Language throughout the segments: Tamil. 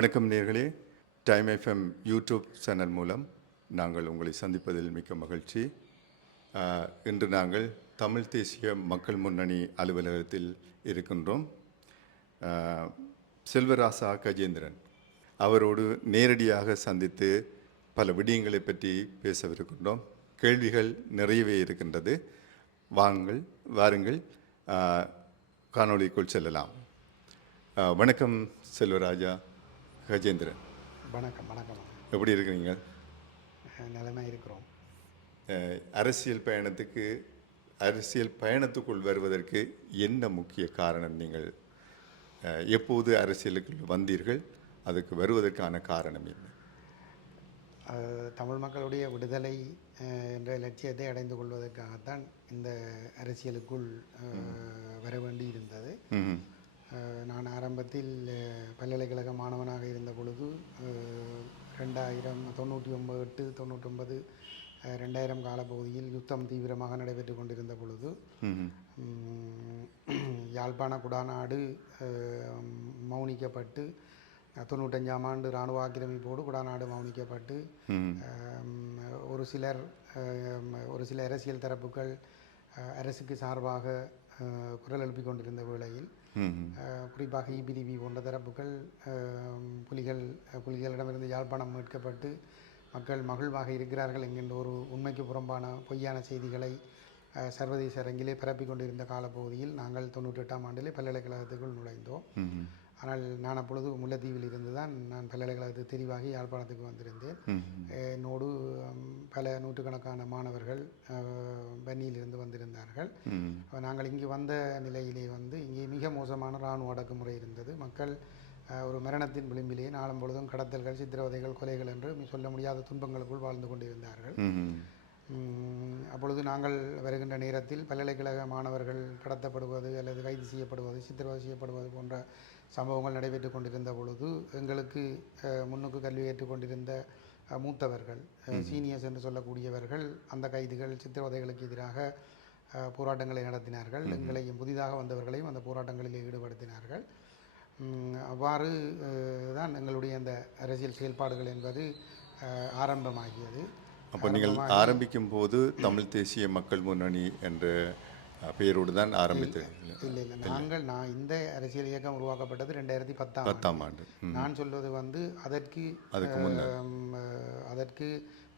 வணக்கம் நேர்களே. டைம் எஃப்எம் யூடியூப் சேனல் மூலம் நாங்கள் உங்களை சந்திப்பதில் மிக்க மகிழ்ச்சி. இன்று நாங்கள் தமிழ் தேசிய மக்கள் முன்னணி அலுவலகத்தில் இருக்கின்றோம். செல்வராசா கஜேந்திரன். அவரோடு நேரடியாக சந்தித்து பல விடயங்களை பற்றி பேசவிருக்கின்றோம். கேள்விகள் நிறையவே இருக்கின்றது. வாங்கள் வாருங்கள். காணொளிக்குள் செல்லலாம். வணக்கம் செல்வராஜா. கஜேந்திரன். வணக்கம் வணக்கம். எப்படி இருக்கிறீங்க? நிலைமை இருக்கிறோம். அரசியல் பயணத்துக்கு அரசியல் பயணத்துக்குள் வருவதற்கு என்ன முக்கிய காரணம் நீங்கள் எப்போது அரசியலுக்கு வந்தீர்கள்? அதுக்கு வருவதற்கான காரணம் என்ன? தமிழ் மக்களுடைய விடுதலை என்ற லட்சியத்தை அடைந்து கொள்வதற்காகத்தான் இந்த அரசியலுக்குள் வர வேண்டி இருந்தது நான் ஆரம்பத்தில் பல்கலைக்கழக மாணவனாக இருந்த பொழுது ரெண்டாயிரம் தொண்ணூற்றி ஒன்பது எட்டு தொண்ணூற்றொன்பது அஹ், ரெண்டாயிரம் காலப்பகுதியில் யுத்தம் தீவிரமாக நடைபெற்று கொண்டிருந்த பொழுது யாழ்ப்பாண குடாநாடு மௌனிக்கப்பட்டு தொண்ணூற்றஞ்சாம் ஆண்டு இராணுவ ஆக்கிரமிப்போடு குடாநாடு மௌனிக்கப்பட்டு ஒரு சிலர் ஒரு சில அரசியல் தரப்புகள் அரசுக்கு சார்பாக குரல் எழுப்பிக் கொண்டிருந்த வேளையில் குறிப்பாக இபிடிபி போன்ற தரப்புகள் புலிகள் புலிகளிடமிருந்து யாழ்ப்பாணம் மீட்கப்பட்டு மக்கள் மகிழ்வாக இருக்கிறார்கள் என்கின்ற ஒரு உண்மைக்கு புறம்பான பொய்யான செய்திகளை சர்வதேச அரங்கிலே பரப்பிக் கொண்டிருந்த காலப்பகுதியில் நாங்கள் தொண்ணூற்றி எட்டாம் ஆண்டிலே பல்கலைக்கழகத்துக்குள் நுழைந்தோம். ஆனால் நான் அப்பொழுது முல்லைத்தீவில் இருந்து தான் நான் பல்கலைக்கழகத்துக்கு தெரிவாகி யாழ்ப்பாணத்துக்கு வந்திருந்தேன். என்னோடு பல நூற்றுக்கணக்கான மாணவர்கள் பன்னியிலிருந்து வந்திருந்தார்கள். நாங்கள் இங்கு வந்த நிலையிலே வந்து இங்கே மிக மோசமான இராணுவ அடக்குமுறை இருந்தது. மக்கள் ஒரு மரணத்தின் விளிம்பிலே நாளும் பொழுதும் கடத்தல்கள் சித்திரவதைகள் கொலைகள் என்று சொல்ல முடியாத துன்பங்களுக்குள் வாழ்ந்து கொண்டிருந்தார்கள். அப்பொழுது நாங்கள் வருகின்ற நேரத்தில் பல்கலைக்கழக மாணவர்கள் கடத்தப்படுவது அல்லது கைது செய்யப்படுவது சித்திரவதை செய்யப்படுவது போன்ற சம்பவங்கள் நடைபெற்று கொண்டிருந்த பொழுது எங்களுக்கு முன்னுக்கு கல்வி ஏற்றுக்கொண்டிருந்த மூத்தவர்கள் சீனியர்ஸ் என்று சொல்லக்கூடியவர்கள் அந்த கைதுகள் சித்திரவதைகளுக்கு எதிராக போராட்டங்களை நடத்தினார்கள். எங்களையும் புதிதாக வந்தவர்களையும் அந்த போராட்டங்களில் ஈடுபடுத்தினார்கள். அவ்வாறு தான் எங்களுடைய அந்த அரசியல் செயல்பாடுகள் என்பது ஆரம்பமாகியது. அப்போ நீங்கள் ஆரம்பிக்கும் போது தமிழ் தேசிய மக்கள் முன்னணி என்ற பெயரோடு தான் ஆரம்பித்தீர்கள் இல்லை இல்லை நாங்கள் நான் இந்த அரசியல் இயக்கம் உருவாக்கப்பட்டது ரெண்டாயிரத்தி பத்தாம். பத்தாம் ஆண்டு. நான் சொல்வது வந்து அதற்கு அதுக்கு அதற்கு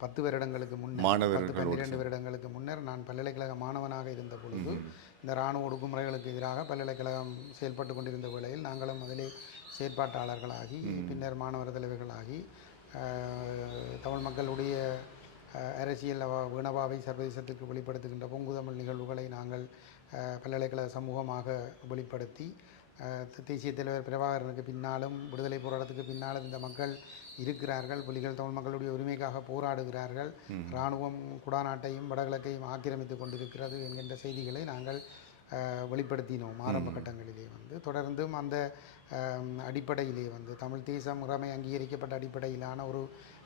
பத்து வருடங்களுக்கு முன்னர் மாணவர்களோடு பத்து பன்னிரெண்டு வருடங்களுக்கு முன்னர் நான் பல்கலைக்கழக மாணவனாக இருந்த பொழுது இந்த இராணுவ ஒடுக்குமுறைகளுக்கு எதிராக பல்கலைக்கழகம் செயல்பட்டு கொண்டிருந்த வேளையில் நாங்களும் அதிலே செயற்பாட்டாளர்களாகி பின்னர் மாணவர் தலைவர்களாகி தமிழ் மக்களுடைய அரசியல் வீணவாவை சர்வதேசத்திற்கு வெளிப்படுத்துகின்ற பொங்குதமிழ் நிகழ்வுகளை நாங்கள் பல்கலைக்கழக சமூகமாக வெளிப்படுத்தி தேசிய தலைவர் பிரபாகரனுக்கு பின்னாலும் விடுதலை போராட்டத்துக்கு பின்னாலும் இந்த மக்கள் இருக்கிறார்கள். புலிகள் தமிழ் மக்களுடைய உரிமைக்காக போராடுகிறார்கள். இராணுவம் குடாநாட்டையும் வடகிழக்கையும் ஆக்கிரமித்து கொண்டிருக்கிறது என்கின்ற செய்திகளை நாங்கள் வெளிப்படுத்தினோம் ஆரம்ப கட்டங்களிலே வந்து. தொடர்ந்தும் அந்த அடிப்படையிலே வந்து தமிழ் தேசம் முறைமை அங்கீகரிக்கப்பட்ட அடிப்படையிலான ஒரு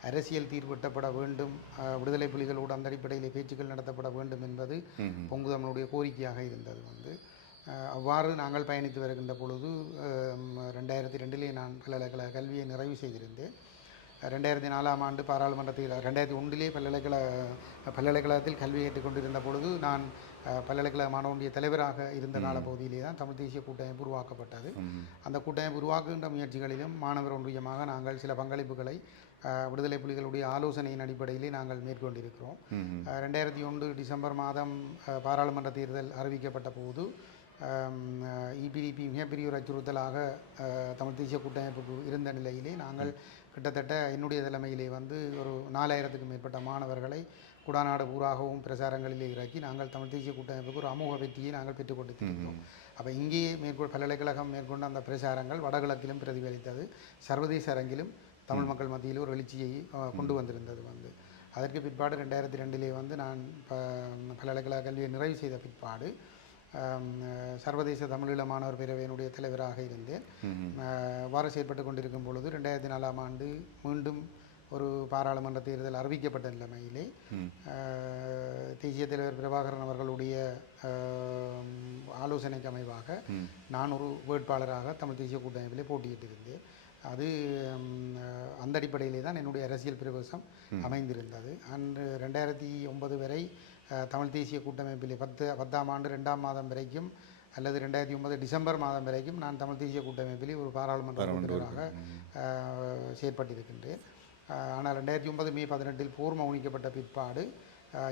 அரசியல் தீர்வெட்டப்பட வேண்டும். விடுதலை புலிகளோடு அந்த அடிப்படையிலே பேச்சுக்கள் நடத்தப்பட வேண்டும் என்பது பொங்கு தமிழுடைய கோரிக்கையாக இருந்தது வந்து. அவ்வாறு நாங்கள் பயணித்து வருகின்ற பொழுது ரெண்டாயிரத்தி ரெண்டிலே நான் பல்கலைக்கழக கல்வியை நிறைவு செய்திருந்தேன். ரெண்டாயிரத்தி நாலாம் ஆண்டு பாராளுமன்றத்தில் ரெண்டாயிரத்தி ஒன்றிலே பல்கலைக்கழக பல்கலைக்கழகத்தில் கல்வி ஏற்றுக்கொண்டிருந்த பொழுது நான் பல்கலைக்கழக மாணவனுடைய தலைவராக இருந்த காலப்பகுதியிலே தான் தமிழ் தேசிய கூட்டமைப்பு உருவாக்கப்பட்டது. அந்த கூட்டமைப்பு உருவாக்குகின்ற முயற்சிகளிலும் மாணவர் ஒன்றியமாக நாங்கள் சில பங்களிப்புகளை விடுதலை புலிகளுடைய ஆலோசனையின் அடிப்படையிலே நாங்கள் மேற்கொண்டிருக்கிறோம். ரெண்டாயிரத்தி ஒன்று டிசம்பர் மாதம் பாராளுமன்ற தேர்தல் அறிவிக்கப்பட்ட போது இபிடிபி மிகப்பெரிய ஒரு அச்சுறுத்தலாக தமிழ் தேசிய கூட்டமைப்புக்கு இருந்த நிலையிலே நாங்கள் கிட்டத்தட்ட என்னுடைய தலைமையிலே வந்து ஒரு நாலாயிரத்துக்கும் மேற்பட்ட மாணவர்களை குடாநாடு ஊராகவும் பிரசாரங்களிலே இறக்கி நாங்கள் தமிழ் தேசிய கூட்டமைப்புக்கு ஒரு அமோக வெற்றியை நாங்கள் பெற்றுக் கொடுத்திருந்தோம். அப்போ இங்கேயே மேற்கொள் பல்கலைக்கழகம் மேற்கொண்ட அந்த பிரசாரங்கள் வடகிழக்கிலும் பிரதிபலித்தது. சர்வதேச அரங்கிலும் தமிழ் மக்கள் மத்தியில் ஒரு எழுச்சியை கொண்டு வந்திருந்தது வந்து. அதற்கு பிற்பாடு ரெண்டாயிரத்தி ரெண்டிலே வந்து நான் பல்கலைக்கழக கல்வியை நிறைவு செய்த பிற்பாடு சர்வதேச தமிழீழ மாணவர் பேரவையினுடைய தலைவராக இருந்தேன். அவ்வாறு செயற்பட்டு கொண்டிருக்கும் பொழுது ரெண்டாயிரத்தி நாலாம் ஆண்டு மீண்டும் ஒரு பாராளுமன்ற தேர்தல் அறிவிக்கப்பட்ட நிலைமையிலே தேசிய தலைவர் பிரபாகரன் அவர்களுடைய ஆலோசனைக்கு அமைவாக நான் ஒரு வேட்பாளராக தமிழ் தேசிய கூட்டமைப்பிலே போட்டியிட்டிருந்தேன். அது ம், அஹ், அந்த அடிப்படையிலே தான் என்னுடைய அரசியல் பிரவேசம் அமைந்திருந்தது. அன்று ரெண்டாயிரத்தி ஒன்பது வரை தமிழ் தேசிய கூட்டமைப்பிலே பத்து பத்தாம் ஆண்டு ரெண்டாம் மாதம் வரைக்கும் அல்லது ரெண்டாயிரத்தி ஒன்பது டிசம்பர் மாதம் வரைக்கும் நான் தமிழ் தேசிய கூட்டமைப்பிலே ஒரு பாராளுமன்ற உறுப்பினராக செயற்பட்டிருக்கின்றேன். ஆனால் ரெண்டாயிரத்தி ஒன்பது மே பதினெட்டில் போர் மௌனிக்கப்பட்ட பிற்பாடு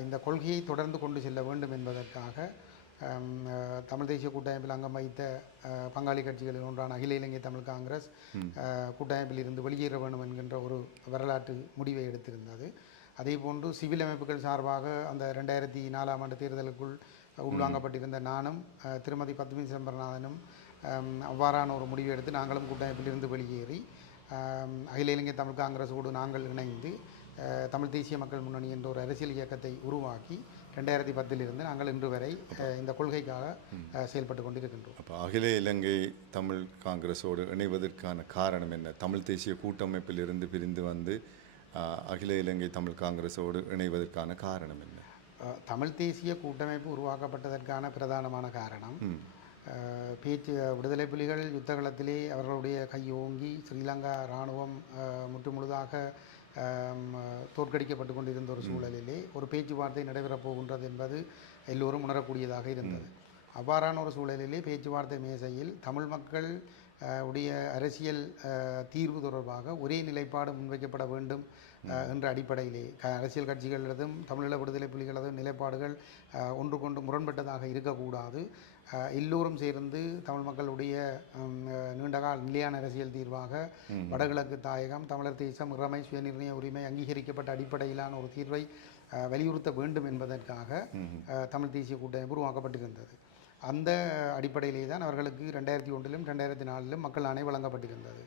இந்த கொள்கையை தொடர்ந்து கொண்டு செல்ல வேண்டும் என்பதற்காக தமிழ் தேசிய கூட்டமைப்பில் அங்கம் வைத்த பங்காளி கட்சிகளில் ஒன்றான அகில இலங்கை தமிழ் காங்கிரஸ் கூட்டமைப்பில் இருந்து வெளியேற வேண்டும் என்கின்ற ஒரு வரலாற்று முடிவை எடுத்திருந்தது. அதே போன்று சிவில் அமைப்புகள் சார்பாக அந்த ரெண்டாயிரத்தி நாலாம் ஆண்டு தேர்தலுக்குள் உள்வாங்கப்பட்டிருந்த நானும் திருமதி பத்மினி சிதம்பரநாதனும் அவ்வாறான ஒரு முடிவை எடுத்து நாங்களும் கூட்டமைப்பிலிருந்து வெளியேறி அகில இலங்கை தமிழ் காங்கிரஸோடு நாங்கள் இணைந்து தமிழ் தேசிய மக்கள் முன்னணி என்ற ஒரு அரசியல் இயக்கத்தை உருவாக்கி ரெண்டாயிரத்தி பத்திலிருந்து நாங்கள் இன்று வரை இந்த கொள்கைக்காக செயல்பட்டு கொண்டிருக்கின்றோம். அப்போ அகில இலங்கை தமிழ் காங்கிரஸோடு இணைவதற்கான காரணம் என்ன? தமிழ் தேசிய கூட்டமைப்பிலிருந்து பிரிந்து வந்து அகில இலங்கை தமிழ் காங்கிரஸோடு இணைவதற்கான காரணம் என்ன தமிழ் தேசிய கூட்டமைப்பு உருவாக்கப்பட்டதற்கான பிரதானமான காரணம் பேச்சு விடுதலை புலிகள் யுத்தகலத்திலே அவர்களுடைய கையோங்கி ஸ்ரீலங்கா இராணுவம் முற்றுமுழுதாக தோற்கடிக்கப்பட்டு கொண்டிருந்த ஒரு சூழலிலே ஒரு பேச்சுவார்த்தை நடைபெறப் போகின்றது என்பது எல்லோரும் உணரக்கூடியதாக இருந்தது அவ்வாறான ஒரு சூழலிலே பேச்சுவார்த்தை மேசையில் தமிழ் மக்கள் உடைய அரசியல் தீர்வு தொடர்பாக ஒரே நிலைப்பாடு முன்வைக்கப்பட வேண்டும் என்ற அடிப்படையிலே. அரசியல் கட்சிகளதும் தமிழீழ விடுதலை புலிகளதும் நிலைப்பாடுகள் அஹ், ஒன்றுக்கொண்டு முரண்பட்டதாக இருக்கக்கூடாது. எல்லோரும் சேர்ந்து தமிழ் மக்களுடைய நீண்டகால நிலையான அரசியல் தீர்வாக வடகிழக்கு தாயகம் தமிழர் தேசம் இறமை சுயநிர்ணய உரிமை அங்கீகரிக்கப்பட்ட அடிப்படையிலான ஒரு தீர்வை வலியுறுத்த வேண்டும் என்பதற்காக தமிழ் தேசிய கூட்டமைப்பு உருவாக்கப்பட்டிருந்தது. அந்த அடிப்படையிலே தான் அவர்களுக்கு ரெண்டாயிரத்தி ஒன்றிலும் ரெண்டாயிரத்தி நாலிலும் மக்கள் ஆணை வழங்கப்பட்டிருந்தது.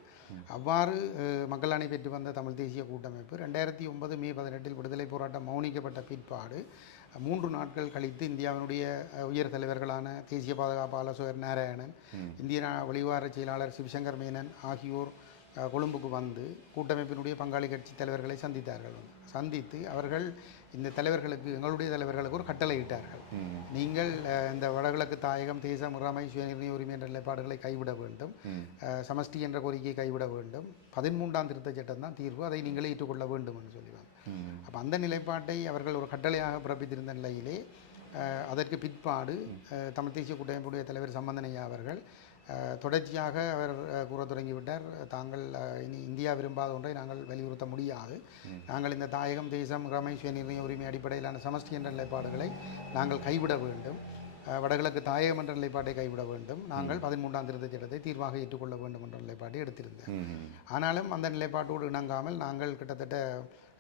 அவ்வாறு மக்கள் ஆணை பெற்று வந்த தமிழ் தேசிய கூட்டமைப்பு ரெண்டாயிரத்தி ஒன்பது மே பதினெட்டில் விடுதலை போராட்டம் மௌனிக்கப்பட்ட பிற்பாடு மூன்று நாட்கள் கழித்து இந்தியாவினுடைய உயர் தலைவர்களான தேசிய பாதுகாப்பு ஆலோசகர் நாராயணன் இந்திய வெளிவார செயலாளர் சிவசங்கர் மேனன் ஆகியோர் கொழும்புக்கு வந்து கூட்டமைப்பினுடைய பங்காளி கட்சி தலைவர்களை சந்தித்தார்கள். சந்தித்து அவர்கள் இந்த தலைவர்களுக்கு எங்களுடைய தலைவர்களுக்கு ஒரு கட்டளை இட்டார்கள். நீங்கள் இந்த வடகிழக்கு தாயகம் தேசம் முறைமை சுயநிர்ணய உரிமை என்ற நிலைப்பாடுகளை கைவிட வேண்டும். சமஷ்டி என்ற கோரிக்கையை கைவிட வேண்டும். பதிமூன்றாம் திருத்தச் சட்டம் தான் தீர்வு. அதை நீங்களே ஏற்றுக்கொள்ள வேண்டும் என்று சொல்லுவாங்க அப்போ அந்த நிலைப்பாட்டை அவர்கள் ஒரு கட்டளையாக பிறப்பித்திருந்த நிலையிலே அதற்கு பிற்பாடு தமிழ் தேசிய கூட்டமைப்புடைய தலைவர் சம்பந்தனையா அவர்கள் தொடர்ச்சியாக அவர் கூறத் தொடங்கிவிட்டார். தாங்கள் இனி இந்தியா விரும்பாத ஒன்றை நாங்கள் வலியுறுத்த முடியாது. நாங்கள் இந்த தாயகம் தேசம் இறமை சுயநிர்ணய உரிமை அடிப்படையிலான சமஷ்டி என்ற நிலைப்பாடுகளை நாங்கள் கைவிட வேண்டும். வடகிழக்கு தாயகம் என்ற நிலைப்பாட்டை கைவிட வேண்டும். நாங்கள் பதிமூன்றாம் திருத்தச் சட்டத்தை தீர்வாக ஏற்றுக்கொள்ள வேண்டும் என்ற நிலைப்பாட்டை எடுத்திருந்தேன். ஆனாலும் அந்த நிலைப்பாட்டோடு இணங்காமல் நாங்கள் கிட்டத்தட்ட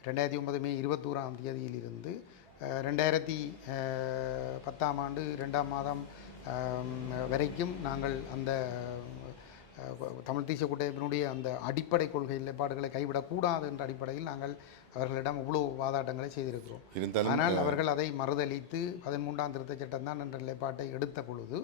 ரெண்டாயிரத்தி ஒன்பது மே இருபத்தோராம் தேதியிலிருந்து ரெண்டாயிரத்தி பத்தாம் ஆண்டு ரெண்டாம் மாதம் வரைக்கும் நாங்கள் அந்த தமிழ் தேசிய கூட்டமைப்பினுடைய அந்த அடிப்படை கொள்கை நிலைப்பாடுகளை கைவிடக்கூடாது என்ற அடிப்படையில் நாங்கள் அவர்களிடம் இவ்வளவு வாதாட்டங்களை செய்திருக்கிறோம். ஆனால் அவர்கள் அதை மறுதளித்து பதிமூன்றாம் திருத்தச் சட்டம் தான் என்ற நிலைப்பாட்டை எடுத்த பொழுது.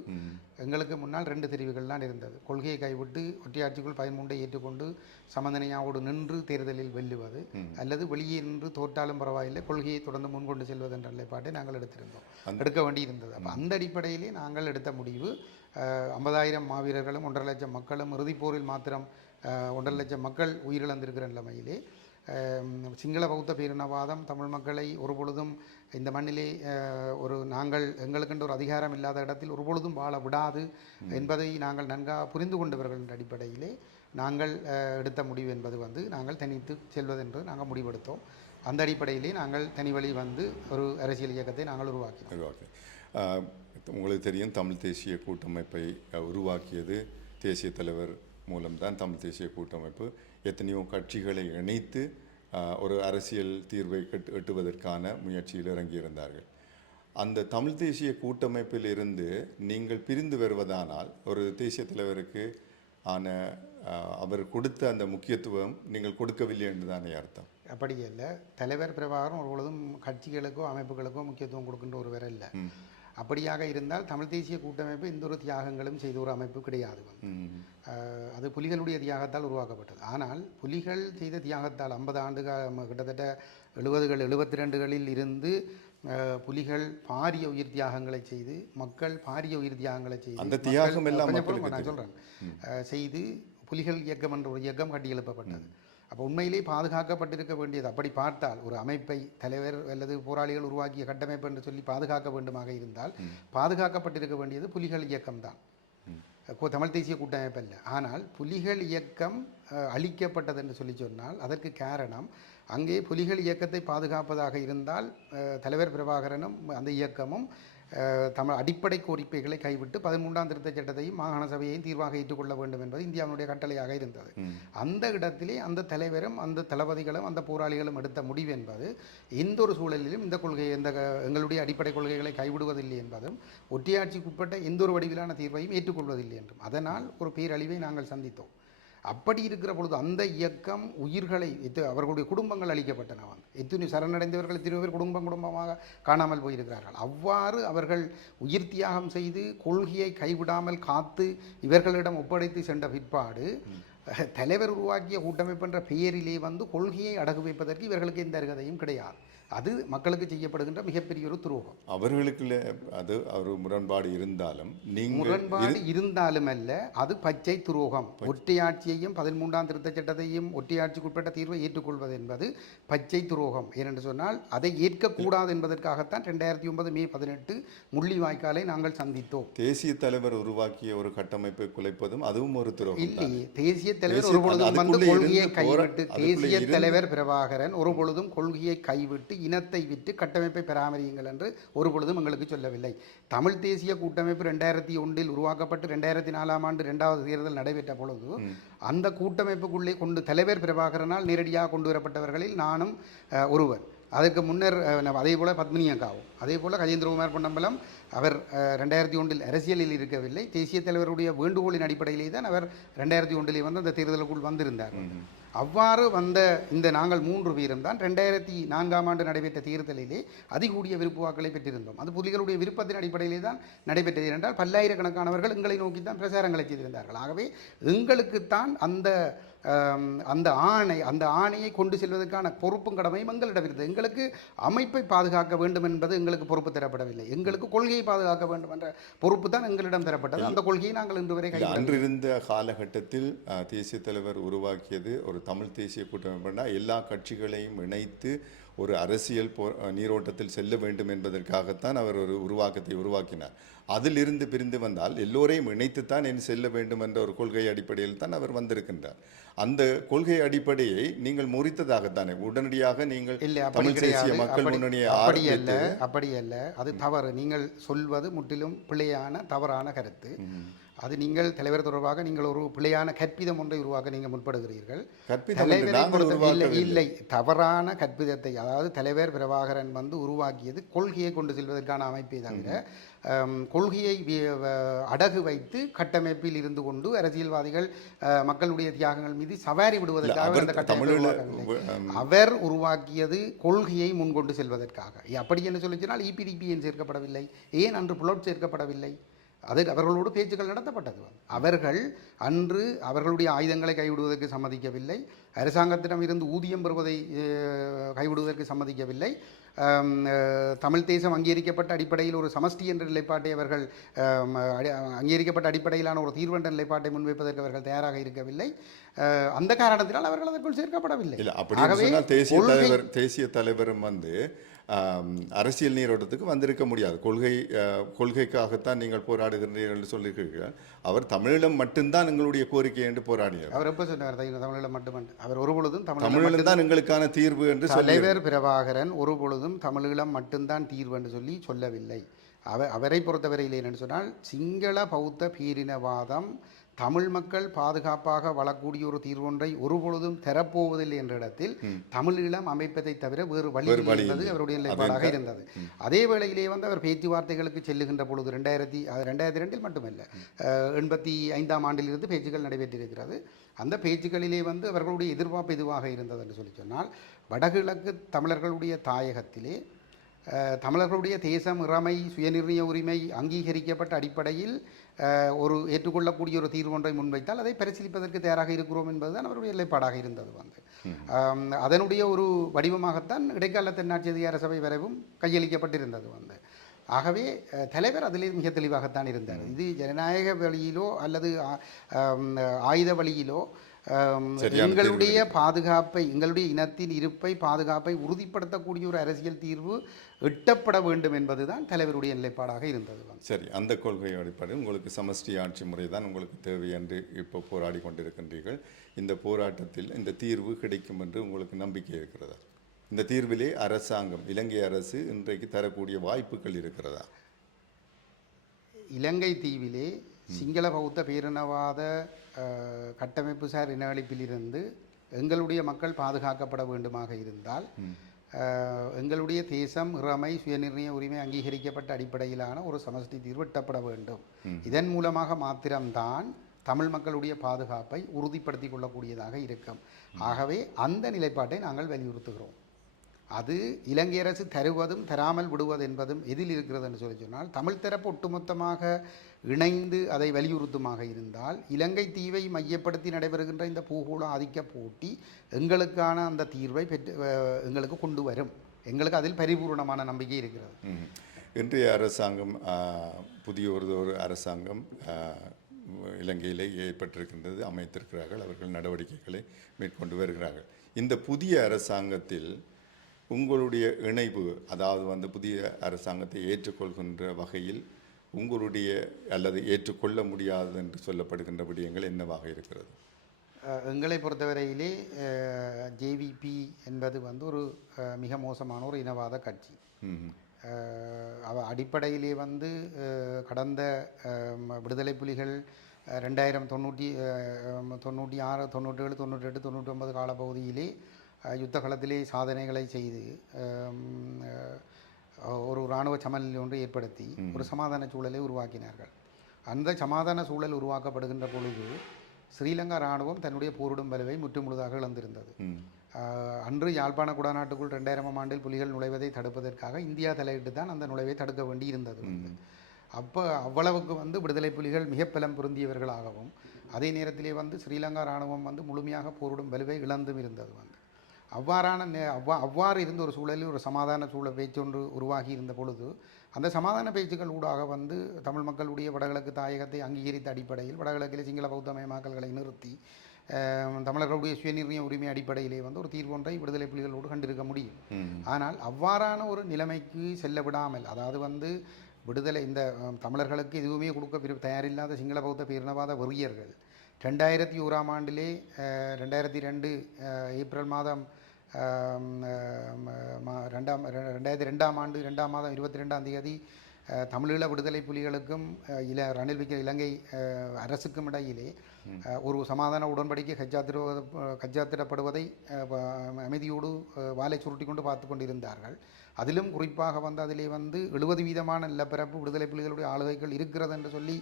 எங்களுக்கு முன்னால் ரெண்டு தெரிவுகள் தான் இருந்தது. கொள்கையை கைவிட்டு ஒற்றையாட்சிக்குள் பதிமூன்றை ஏற்றுக்கொண்டு சமந்தனையாவோடு நின்று தேர்தலில் வெல்லுவது அல்லது வெளியே நின்று தோற்றாலும் பரவாயில்லை கொள்கையை தொடர்ந்து முன்கொண்டு செல்வது என்ற நிலைப்பாட்டை நாங்கள் எடுத்திருந்தோம். எடுக்க வேண்டியிருந்தது. அப்போ அந்த அடிப்படையிலே நாங்கள் எடுத்த முடிவு ஐம்பதாயிரம் மாவீரர்களும் ஒன்றரை லட்சம் மக்களும் இறுதிப் போரில் மாத்திரம் ஒன்றரை லட்சம் மக்கள் உயிரிழந்திருக்கிற நிலைமையிலே சிங்கள பௌத்த பேரினவாதம் தமிழ் மக்களை ஒருபொழுதும் இந்த மண்ணிலே ஒரு நாங்கள் எங்களுக்கென்று ஒரு அதிகாரம் இல்லாத இடத்தில் ஒருபொழுதும் வாழ விடாது என்பதை நாங்கள் நன்காக புரிந்து கொண்டவர்கள் என்ற அடிப்படையிலே நாங்கள் எடுத்த முடிவு என்பது வந்து நாங்கள் தனித்து செல்வதென்று நாங்கள் முடிவெடுத்தோம். அந்த அடிப்படையிலே நாங்கள் தனி வழி வந்து ஒரு அரசியல் இயக்கத்தை நாங்கள் உருவாக்கினோம். ஆஹ், உங்களுக்கு தெரியும் தமிழ் தேசிய கூட்டமைப்பை உருவாக்கியது தேசிய தலைவர் மூலம்தான் தமிழ் தேசிய கூட்டமைப்பு எத்தனையோ கட்சிகளை இணைத்து ஒரு அரசியல் தீர்வை கட் எட்டுவதற்கான முயற்சியில் இறங்கியிருந்தார்கள். அந்த தமிழ் தேசிய கூட்டமைப்பில் இருந்து நீங்கள் பிரிந்து வருவதானால் ஒரு தேசிய தலைவருக்கு ஆன அவர் கொடுத்த அந்த முக்கியத்துவம் நீங்கள் கொடுக்கவில்லை என்று தானே அர்த்தம்? அப்படி அல்ல தலைவர் பிரபாகரன் ஒரு பொழுதும் கட்சிகளுக்கோ அமைப்புகளுக்கோ முக்கியத்துவம் கொடுக்கின்ற ஒருவர் அல்ல அப்படியாக இருந்தால் தமிழ் தேசிய கூட்டமைப்பு எந்த ஒரு தியாகங்களும் செய்த ஒரு அமைப்பு கிடையாது அது புலிகளுடைய தியாகத்தால் உருவாக்கப்பட்டது. ஆனால் புலிகள் செய்த தியாகத்தால் ஐம்பது ஆண்டுகள் கிட்டத்தட்ட எழுபதுகள் எழுபத்தி ரெண்டுகளில் இருந்து புலிகள் பாரிய உயிர் தியாகங்களை செய்து மக்கள் பாரிய உயிர் தியாகங்களை செய்து அந்த தியாகம் எல்லாம் நான் சொல்கிறேன் செய்து புலிகள் இயக்கம் என்ற ஒரு இயக்கம் கட்டியெழுப்பப்பட்டது. அப்போ உண்மையிலே பாதுகாக்கப்பட்டிருக்க வேண்டியது. அப்படி பார்த்தால் ஒரு அமைப்பை தலைவர் அல்லது போராளிகள் உருவாக்கிய கட்டமைப்பு என்று சொல்லி பாதுகாக்க வேண்டுமாக இருந்தால் பாதுகாக்கப்பட்டிருக்க வேண்டியது புலிகள் இயக்கம்தான் கு- தமிழ் தேசிய கூட்டமைப்பு அல்ல. ஆனால் புலிகள் இயக்கம் அழிக்கப்பட்டது என்று சொல்லி சொன்னால் அதற்கு காரணம் அங்கே புலிகள் இயக்கத்தை பாதுகாப்பதாக இருந்தால் தலைவர் பிரபாகரனும் அந்த இயக்கமும் தமிழ் அடிப்படை கோரிக்கைகளை கைவிட்டு பதிமூன்றாம் திருத்தச் சட்டத்தையும் மாகாண சபையையும் தீர்வாக ஏற்றுக்கொள்ள வேண்டும் என்பது இந்தியாவினுடைய கட்டளையாக இருந்தது. அந்த இடத்திலே அந்த தலைவரும் அந்த தளபதிகளும் அந்த போராளிகளும் எடுத்த முடிவு என்பது எந்த ஒரு சூழலிலும் இந்த கொள்கை இந்த க- எங்களுடைய அடிப்படை கொள்கைகளை கைவிடுவதில்லை என்பதும் ஒற்றையாட்சிக்குட்பட்ட எந்த ஒரு வடிவிலான தீர்வையும் ஏற்றுக்கொள்வதில்லை என்றும். அதனால் ஒரு பேரழிவை நாங்கள் சந்தித்தோம். அப்படி இருக்கிற பொழுது அந்த இயக்கம் உயிர்களை எத்து அவர்களுடைய குடும்பங்கள் அளிக்கப்பட்டன வந்து எத்தனை சரணடைந்தவர்கள் எத்தனை பேர் குடும்பம் குடும்பமாக காணாமல் போயிருக்கிறார்கள். அவ்வாறு அவர்கள் உயிர் தியாகம் செய்து கொள்கையை கைவிடாமல் காத்து இவர்களிடம் ஒப்படைத்து சென்ற பிற்பாடு தலைவர் உருவாக்கிய கூட்டமைப்பு என்ற பெயரிலே வந்து கொள்கையை அடகு வைப்பதற்கு இவர்களுக்கு எந்த அருகதையும் கிடையாது. அது மக்களுக்கு செய்யப்படுகின்ற மிகப்பெரிய ஒரு துரோகம். அவர்களுக்குள்ள அது ஒரு முரண்பாடு இருந்தாலும் முரண்பாடு இருந்தாலும் அல்ல அது பச்சை துரோகம். ஒற்றையாட்சியையும் பதிமூன்றாம் திருத்தச் சட்டத்தையும் ஒற்றையாட்சிக்குட்பட்ட தீர்வை ஏற்றுக்கொள்வது என்பது பச்சை துரோகம். ஏனென்று சொன்னால் அதை ஏற்கக்கூடாது என்பதற்காகத்தான் ரெண்டாயிரத்தி ஒன்பது மே பதினெட்டு முள்ளிவாய்க்காலை நாங்கள் சந்தித்தோம். தேசிய தலைவர் உருவாக்கிய ஒரு கட்டமைப்பை குலைப்பதும் அதுவும் ஒரு துரோகம். இல்லையே தேசிய தலைவர் ஒரு பொழுதும் வந்து கொள்கையை கைவிட்டு தேசிய தலைவர் பிரபாகரன் ஒரு பொழுதும் கொள்கையை கைவிட்டு இனத்தை விட்டு கட்டமைப்பை பராமரியுங்கள் என்று ஒரு பொழுதும் எங்களுக்கு சொல்லவில்லை. தமிழ் தேசிய கூட்டமைப்பு ரெண்டாயிரத்தி ஒன்றில் உருவாக்கப்பட்டு ரெண்டாயிரத்தி நாலாம் ஆண்டு ரெண்டாவது தேர்தல் நடைபெற்ற பொழுது அந்த கூட்டமைப்புக்குள்ளே கொண்டு தலைவர் பிரபாகரனால் நேரடியாக கொண்டு வரப்பட்டவர்களில் நானும் ஒருவர். அதற்கு முன்னர் அதே போல் பத்மினி அக்காவும் அதே போல் கஜேந்திரகுமார் பொன்னம்பலம் அவர் ரெண்டாயிரத்தி ஒன்றில் அரசியலில் இருக்கவில்லை. தேசிய தலைவருடைய வேண்டுகோளின் அடிப்படையிலே தான் அவர் ரெண்டாயிரத்தி ஒன்றிலே வந்து அந்த தேர்தலுக்குள் வந்திருந்தார். அவ்வாறு வந்த இந்த நாங்கள் மூன்று பேரும் தான் ரெண்டாயிரத்தி நான்காம் ஆண்டு நடைபெற்ற தேர்தலிலே அதிகூடிய விருப்பு வாக்களை பெற்றிருந்தோம். அது புலிகளுடைய விருப்பத்தின் அடிப்படையிலே தான் நடைபெற்றது. என்றால் பல்லாயிரக்கணக்கானவர்கள் எங்களை நோக்கி தான் பிரச்சாரங்களை செய்திருந்தார்கள். ஆகவே எங்களுக்குத்தான் அந்த அந்த ஆணை அந்த ஆணையை கொண்டு செல்வதற்கான பொறுப்பும் கடமையும் எங்களிடம் இருந்தது எங்களுக்கு அமைப்பை பாதுகாக்க வேண்டும் என்பது எங்களுக்கு பொறுப்பு தரப்படவில்லை. எங்களுக்கு கொள்கையை பாதுகாக்க வேண்டும் என்ற பொறுப்பு தான் எங்களிடம் தரப்பட்டது. அந்த கொள்கையை நாங்கள் இன்று வரை. அன்று இருந்த காலகட்டத்தில் தேசிய தலைவர் உருவாக்கியது ஒரு தமிழ் தேசிய கூட்டமைப்புனா எல்லா கட்சிகளையும் இணைத்து ஒரு அரசியல் போ நீரோட்டத்தில் செல்ல வேண்டும் என்பதற்காகத்தான் அவர் ஒரு உருவாக்கத்தை உருவாக்கினார். அதிலிருந்து பிரிந்து வந்தால் எல்லோரையும் இணைத்துத்தான் என் செல்ல வேண்டும் என்ற ஒரு கொள்கை அடிப்படையில் தான் அவர் வந்திருக்கின்றார். அந்த கொள்கை அடிப்படையை நீங்கள் முறித்ததாகத்தானே? உடனடியாக நீங்கள் தமிழ் தேசிய மக்கள் முன்னணியை அப்படி அல்ல அப்படி அல்ல. அது தவறு. நீங்கள் சொல்வது முற்றிலும் பிழையான தவறான கருத்து. அது நீங்கள் தலைவர் தொடர்பாக நீங்கள் ஒரு பிழையான கற்பிதம் ஒன்றை உருவாக்க நீங்கள் முற்படுகிறீர்கள். கற்பிதம் இல்லை தவறான கற்பிதத்தை அதாவது தலைவர் பிரபாகரன் வந்து உருவாக்கியது கொள்கையை கொண்டு செல்வதற்கான அமைப்பை தவிர கொள்கையை அடகு வைத்து கட்டமைப்பில் இருந்து கொண்டு அரசியல்வாதிகள் மக்களுடைய தியாகங்கள் மீது சவாரி விடுவதற்காக அந்த கட்டமைப்பை. அவர் உருவாக்கியது கொள்கையை முன்கொண்டு செல்வதற்காக. அப்படி என்ன சொல்லி சொன்னால் இபிடிபி ஏன் சேர்க்கப்படவில்லை? ஏன் அன்று புலோட் சேர்க்கப்படவில்லை? அது அவர்களோடு பேச்சுக்கள் நடத்தப்பட்டது. அவர்கள் அன்று அவர்களுடைய ஆயுதங்களை கைவிடுவதற்கு சம்மதிக்கவில்லை. அரசாங்கத்திடம் இருந்து ஊதியம் பெறுவதை கைவிடுவதற்கு சம்மதிக்கவில்லை. தமிழ் தேசம் அங்கீகரிக்கப்பட்ட அடிப்படையில் ஒரு சமஷ்டி என்ற நிலைப்பாட்டை அவர்கள் அங்கீகரிக்கப்பட்ட அடிப்படையிலான ஒரு தீர்வு என்ற நிலைப்பாட்டை முன்வைப்பதற்கு அவர்கள் தயாராக இருக்கவில்லை. அந்த காரணத்தினால் அவர்கள் அதற்குள் சேர்க்கப்படவில்லை. ஆகவே தேசிய தலைவர் தேசிய தலைவரும் வந்து அரசியல் நீரோட்டத்துக்கு வந்திருக்க முடியாது. கொள்கை கொள்கைக்காகத்தான் நீங்கள் போராடுகிறீர்கள் என்று சொல்லியிருக்கிறீர்கள். அவர் தமிழீழம் மட்டும்தான் எங்களுடைய கோரிக்கை என்று போராடினார். அவர் எப்போ சொன்னார்? தை- தமிழீழம் மட்டுமன்று. அவர் ஒரு பொழுதும் தமிழீழம் தான் எங்களுக்கான தீர்வு என்று சொல்லி தலைவர் பிரபாகரன் ஒரு பொழுதும் தமிழீழம் மட்டும்தான் தீர்வு என்று சொல்லி சொல்லவில்லை. அவ அவரை பொறுத்தவரையில் என்னென்னு சொன்னால் சிங்கள பௌத்த பீரினவாதம் தமிழ் மக்கள் பாதுகாப்பாக வாழக்கூடிய ஒரு தீர்வொன்றை ஒரு பொழுதும் தரப்போவதில்லை என்ற இடத்தில் தமிழீழம் அமைப்பதை தவிர வேறு வழி என்பது. அவருடைய நிலைப்பாடாக இருந்தது. அதே வேளையிலே வந்து அவர் பேச்சுவார்த்தைகளுக்கு செல்லுகின்ற பொழுது ரெண்டாயிரத்தி ரெண்டாயிரத்தி ரெண்டில் மட்டுமல்ல எண்பத்தி ஐந்தாம் ஆண்டிலிருந்து பேச்சுக்கள் நடைபெற்றிருக்கிறது. அந்த பேச்சுக்களிலே வந்து அவர்களுடைய எதிர்பார்ப்பு எதுவாக இருந்தது என்று சொல்லி சொன்னால் வடகிழக்கு தமிழர்களுடைய தாயகத்திலே தமிழர்களுடைய தேசம் இறமை சுயநிர்ணய உரிமை அங்கீகரிக்கப்பட்ட அடிப்படையில் ஒரு ஏற்றுக்கொள்ளக்கூடிய ஒரு தீர்வு ஒன்றை முன்வைத்தால் அதை பரிசீலிப்பதற்கு தயாராக இருக்கிறோம் என்பதுதான் அவருடைய நிலைப்பாடாக இருந்தது வந்து. அதனுடைய ஒரு வடிவமாகத்தான் இடைக்கால தென்னாட்சி அதிகார சபை வரைவும் கையளிக்கப்பட்டிருந்தது வந்து. ஆகவே தலைவர் அதிலே மிக தெளிவாகத்தான் இருந்தார். இது ஜனநாயக வழியிலோ அல்லது ஆயுத வழியிலோ எங்களுடைய பாதுகாப்பை எங்களுடைய இனத்தின் இருப்பை பாதுகாப்பை உறுதிப்படுத்தக்கூடிய ஒரு அரசியல் தீர்வு எட்டப்பட வேண்டும் என்பதுதான் தலைவருடைய நிலைப்பாடாக இருந்தது. சரி அந்த கொள்கை அடிப்படையில் உங்களுக்கு சமஷ்டி ஆட்சி முறை தான் உங்களுக்கு தேவை என்று இப்போ போராடி கொண்டிருக்கின்றீர்கள். இந்த போராட்டத்தில் இந்த தீர்வு கிடைக்கும் என்று உங்களுக்கு நம்பிக்கை இருக்கிறதா? இந்த தீர்விலே அரசாங்கம் இலங்கை அரசு இன்றைக்கு தரக்கூடிய வாய்ப்புகள் இருக்கிறதா? இலங்கை தீவிலே சிங்கள பௌத்த பேரினவாத கட்டமைப்பு சார் இனஅழிப்பிலிருந்து எங்களுடைய மக்கள் பாதுகாக்கப்பட வேண்டுமாக இருந்தால் எங்களுடைய தேசம் இறமை சுயநிர்ணய உரிமை அங்கீகரிக்கப்பட்ட அடிப்படையிலான ஒரு சமஷ்டி தீர்வு எட்டப்பட வேண்டும் இதன் மூலமாக மாத்திரம்தான் தமிழ் மக்களுடைய பாதுகாப்பை உறுதிப்படுத்திக் கொள்ளக்கூடியதாக இருக்கும். ஆகவே அந்த நிலைப்பாட்டை நாங்கள் வலியுறுத்துகிறோம். அது இலங்கை அரசு தருவதும் தராமல் விடுவது என்பதும் எதில் இருக்கிறது என்று சொல்லி சொன்னால் தமிழ் தரப்பு ஒட்டுமொத்தமாக இணைந்து அதை வலியுறுத்துமாக இருந்தால் இலங்கை தீவை மையப்படுத்தி நடைபெறுகின்ற இந்த பூகோள ஆதிக்க போட்டி எங்களுக்கான அந்த தீர்வை பெற்று எங்களுக்கு கொண்டு வரும். எங்களுக்கு அதில் பரிபூர்ணமான நம்பிக்கை இருக்கிறது. இன்றைய அரசாங்கம் புதிய ஒரு ஒரு அரசாங்கம் இலங்கையிலே ஏற்பட்டிருக்கின்றது. அமைத்திருக்கிறார்கள். அவர்கள் நடவடிக்கைகளை மேற்கொண்டு வருகிறார்கள். இந்த புதிய அரசாங்கத்தில் உங்களுடைய இணைவு அதாவது வந்து புதிய அரசாங்கத்தை ஏற்றுக்கொள்கின்ற வகையில் உங்களுடைய அல்லது ஏற்றுக்கொள்ள முடியாது என்று சொல்லப்படுகின்ற விடயங்கள் என்னவாக இருக்கிறது? எங்களை பொறுத்தவரையிலே ஜேவிபி என்பது வந்து ஒரு மிக மோசமான ஒரு இனவாத கட்சி. அவ அடிப்படையிலே வந்து கடந்த விடுதலை புலிகள் ரெண்டாயிரம் தொண்ணூற்றி தொண்ணூற்றி ஆறு தொண்ணூற்றேழு தொண்ணூற்றெட்டு தொண்ணூற்றொன்பது காலப்பகுதியிலே அஹ், யுத்த களத்திலே சாதனைகளை செய்து ஒரு இராணுவ சமநிலை ஒன்று ஏற்படுத்தி ஒரு சமாதான சூழலை உருவாக்கினார்கள். அந்த சமாதான சூழல் உருவாக்கப்படுகின்ற பொழுது ஸ்ரீலங்கா இராணுவம் தன்னுடைய போரிடும் வலுவை முற்றுமுழுதாக இழந்திருந்தது. அன்று யாழ்ப்பாண குடாநாட்டுக்குள் ரெண்டாயிரமாம் ஆண்டில் புலிகள் நுழைவதை தடுப்பதற்காக இந்தியா தலையிட்டு தான் அந்த நுழைவை தடுக்க வேண்டி இருந்தது. அப்போ அவ்வளவுக்கு வந்து விடுதலை புலிகள் மிக பலம் பொருந்தியவர்களாகவும் அதே நேரத்திலே வந்து ஸ்ரீலங்கா இராணுவம் வந்து முழுமையாக போரிடும் வலுவை இழந்தும் இருந்தது வந்து. அவ்வாறான நே- அவ்வா அவ்வாறு இருந்த ஒரு சூழலில் ஒரு சமாதான சூழல் பேச்சொன்று உருவாகி இருந்த பொழுது அந்த சமாதான பேச்சுக்கள் ஊடாக வந்து தமிழ் மக்களுடைய வடகிழக்கு தாயகத்தை அங்கீகரித்த அடிப்படையில் வடகிழக்கிலே சிங்கள பௌத்த மயமாக்கல்களை நிறுத்தி தமிழர்களுடைய சுயநிர்ணய உரிமை அடிப்படையிலே வந்து ஒரு தீர்வொன்றை விடுதலை புலிகளோடு கண்டிருக்க முடியும். ஆனால் அவ்வாறான ஒரு நிலைமைக்கு செல்ல விடாமல் அதாவது வந்து விடுதலை இந்த தமிழர்களுக்கு எதுவுமே கொடுக்க தயாரில்லாத சிங்கள பௌத்த பேரினவாத வெறியர்கள் ரெண்டாயிரத்தி ஓராம் ஆண்டிலே ரெண்டாயிரத்தி ரெண்டு ஏப்ரல் மாதம் ரெண்டாம் ரெண்டாயிரத்தி ரெண்டாம் ஆண்டு ரெண்டாம் மாதம் இருபத்தி ரெண்டாம் தேதி தமிழீழ விடுதலை புலிகளுக்கும் இல ரணில் விக்ர இலங்கை அரசுக்கும் இடையிலே ஒரு சமாதான உடன்படிக்கை கஜாத்திர கஜாத்திரப்படுவதை அமைதியோடு வாலை சுருட்டி கொண்டு பார்த்து கொண்டிருந்தார்கள். அதிலும் குறிப்பாக வந்து அதிலே வந்து எழுபது வீதமான நிலப்பரப்பு விடுதலை புலிகளுடைய ஆளுகைகள் இருக்கிறது என்று சொல்லி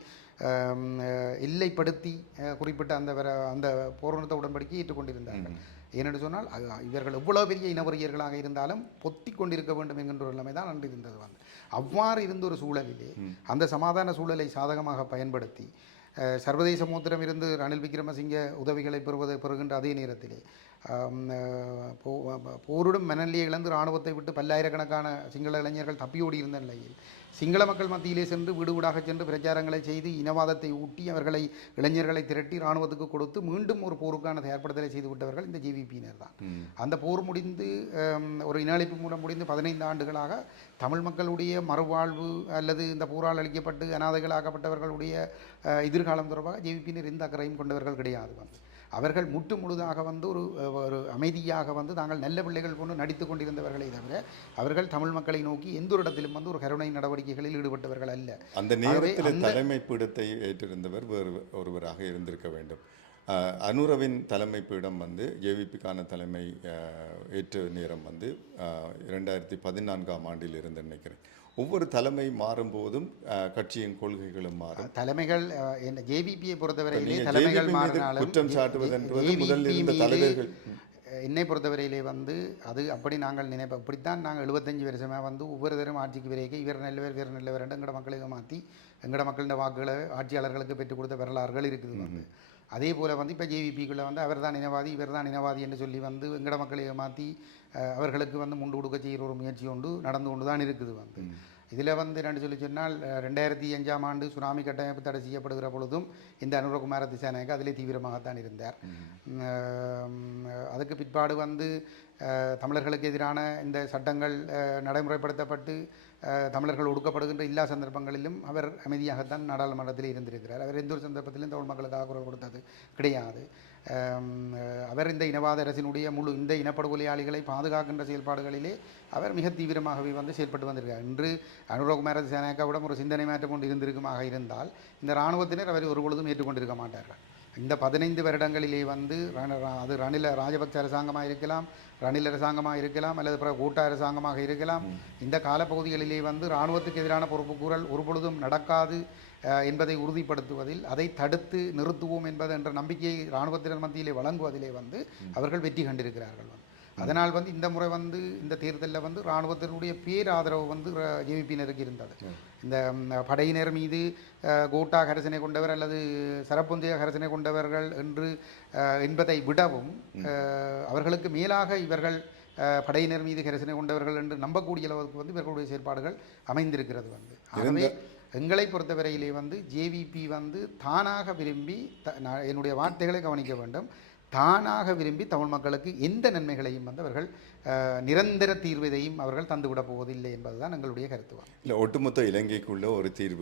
எல்லைப்படுத்தி குறிப்பிட்ட அந்த அந்த போர்நிறுத்த உடன்படிக்கையை ஏற்றுக்கொண்டிருந்தார்கள். ஏனென்று சொன்னால் இவர்கள் எவ்வளவு பெரிய இனவரியர்களாக இருந்தாலும் பொத்தி கொண்டிருக்க வேண்டும் என்கின்ற ஒரு நிலைமை தான் அன்று இருந்தது வந்து. அவ்வாறு இருந்த ஒரு சூழலிலே அந்த சமாதான சூழலை சாதகமாக பயன்படுத்தி சர்வதேச மூத்திரம் இருந்து ரணில் விக்ரமசிங்க உதவிகளை பெறுவது பெறுகின்ற அதே நேரத்திலே போரிடும் மனநிலையை இழந்து இராணுவத்தை விட்டு பல்லாயிரக்கணக்கான சிங்கள இளைஞர்கள் தப்பியோடி இருந்த நிலையில் சிங்கள மக்கள் மத்தியிலே சென்று வீடு வீடாக சென்று பிரச்சாரங்களை செய்து இனவாதத்தை ஊட்டி அவர்களை இளைஞர்களை திரட்டி இராணுவத்துக்கு கொடுத்து மீண்டும் ஒரு போருக்கான தயார்படுத்தலை செய்து விட்டவர்கள் இந்த ஜேவிபியினர் தான். அந்த போர் முடிந்து ஒரு இனஅழிப்பு மூலம் முடிந்து பதினைந்து ஆண்டுகளாக தமிழ் மக்களுடைய மறுவாழ்வு அல்லது இந்த போரால் அளிக்கப்பட்டு அனாதைகளாக்கப்பட்டவர்களுடைய எதிர்காலம் தொடர்பாக ஜேவிபியினர் எந்த அக்கறையும் கொண்டவர்கள் கிடையாது. அவர்கள் முற்று முழுதாக வந்து ஒரு ஒரு அமைதியாக வந்து தாங்கள் நல்ல பிள்ளைகள் கொண்டு நடித்து கொண்டிருந்தவர்களை தவிர அவர்கள் தமிழ் மக்களை நோக்கி எந்த ஒரு இடத்திலும் வந்து ஒரு கருணை நடவடிக்கைகளில் ஈடுபட்டவர்கள் அல்ல. அந்த நேரத்தில் தலைமை பீடத்தை ஏற்றிருந்தவர் வேறு ஒருவராக இருந்திருக்க வேண்டும். அனுரவின் தலைமை பீடம் வந்து ஜேவிபிக்கான தலைமை ஏற்ற நேரம் வந்து இரண்டாயிரத்தி பதினான்காம் ஆண்டில் இருந்து நினைக்கிறேன். ஒவ்வொரு தலைமை மாறும்போதும் கட்சியின் கொள்கைகளும் மாறும். தலைமைகள் ஜேவிபியை பொறுத்தவரையிலே தலைமைகள் குற்றம் முதலில் JVP இருந்த தலைவர்கள் என்னை பொறுத்தவரையிலே வந்து அது அப்படி நாங்கள் நினைப்போம். இப்படித்தான் நாங்கள் எழுபத்தஞ்சு வருஷமாக வந்து ஒவ்வொரு தரும் ஆட்சிக்கு விரைக்க இவர் நல்லவர் வேறு நல்லவர் எங்கட மக்களை மாற்றி எங்கட மக்களின் வாக்குகளை ஆட்சியாளர்களுக்கு பெற்றுக் கொடுத்த வரலாறுகள் இருக்குது வந்து. அதே போல் வந்து இப்போ ஜேவிபிக்குள்ளே வந்து அவர் தான் இனவாதி இவர் தான் இனவாதி என்று சொல்லி வந்து எங்கட மக்களை மாற்றி அவர்களுக்கு வந்து முண்டு கொடுக்க செய்கிற ஒரு முயற்சி உண்டு நடந்து கொண்டு தான் இருக்குது வந்து. இதில் வந்து என்னென்னு சொல்லி சொன்னால் ரெண்டாயிரத்தி அஞ்சாம் ஆண்டு சுனாமி கட்டமைப்பு தடை செய்யப்படுகிற பொழுதும் இந்த அனுரகுமார திசாநாயக்க அதிலே தீவிரமாகத்தான் இருந்தார். அதுக்கு பிற்பாடு வந்து தமிழர்களுக்கு எதிரான இந்த சட்டங்கள் நடைமுறைப்படுத்தப்பட்டு தமிழர்கள் ஒடுக்கப்படுகின்ற எல்லா சந்தர்ப்பங்களிலும் அவர் அமைதியாகத்தான் நாடாளுமன்றத்தில் இருந்திருக்கிறார். அவர் எந்த ஒரு சந்தர்ப்பத்திலும் தமிழ் மக்களுக்காக குரல் கொடுத்தது கிடையாது. அவர் இந்த இனவாத அரசினுடைய முழு இந்த இனப்படுகொலையாளிகளை பாதுகாக்கின்ற செயல்பாடுகளிலே அவர் மிக தீவிரமாகவே வந்து செயல்பட்டு வந்திருக்கார் இன்று அனுரகுமார சேனாக்காவிடம் ஒரு சிந்தனை மாற்றம் கொண்டு இருந்திருக்குமாக இருந்தால் இந்த இராணுவத்தினர் அவரை ஒரு பொழுதும் ஏற்றுக்கொண்டிருக்க மாட்டார்கள். இந்த பதினைந்து வருடங்களிலே வந்து அது ரணில ராஜபக்ச அரசாங்கமாக இருக்கலாம் ரணில் அரசாங்கமாக இருக்கலாம் அல்லது பிற கூட்ட அரசாங்கமாக இருக்கலாம். இந்த காலப்பகுதிகளிலே வந்து இராணுவத்துக்கு எதிரான பொறுப்புக்கூறல் ஒரு பொழுதும் நடக்காது. என்பதை உறுதிப்படுத்துவதில் அதை தடுத்து நிறுத்துவோம் என்பது என்ற நம்பிக்கையை இராணுவத்தினர் மத்தியிலே வழங்குவதிலே வந்து அவர்கள் வெற்றி கண்டிருக்கிறார்கள் வந்து. அதனால் வந்து இந்த முறை வந்து இந்த தேர்தலில் வந்து இராணுவத்தினுடைய பேராதரவு வந்து ஜேவிபியினருக்கு இருந்தது. இந்த படையினர் மீது கோட்டா கரசனை கொண்டவர் அல்லது சரப்பொந்திய கரசனை கொண்டவர்கள் என்று என்பதை விடவும் அவர்களுக்கு மேலாக இவர்கள் படையினர் மீது கரசனை கொண்டவர்கள் என்று நம்பக்கூடிய அளவுக்கு வந்து இவர்களுடைய செயற்பாடுகள் அமைந்திருக்கிறது வந்து. ஆகவே எங்களை பொறுத்தவரையிலே வந்து ஜேவிபி வந்து தானாக விரும்பி த- நான் என்னுடைய வார்த்தைகளை கவனிக்க வேண்டும். தானாக விரும்பி தமிழ் மக்களுக்கு எந்த நன்மைகளையும் வந்து அவர்கள் நிரந்தர நிரந்தர தீர்வதையும் அவர்கள் தந்துவிட போவதில்லை என்பதுதான் எங்களுடைய கருத்துவாங்க இல்லை ஒட்டுமொத்த இலங்கைக்குள்ள ஒரு தீர்வு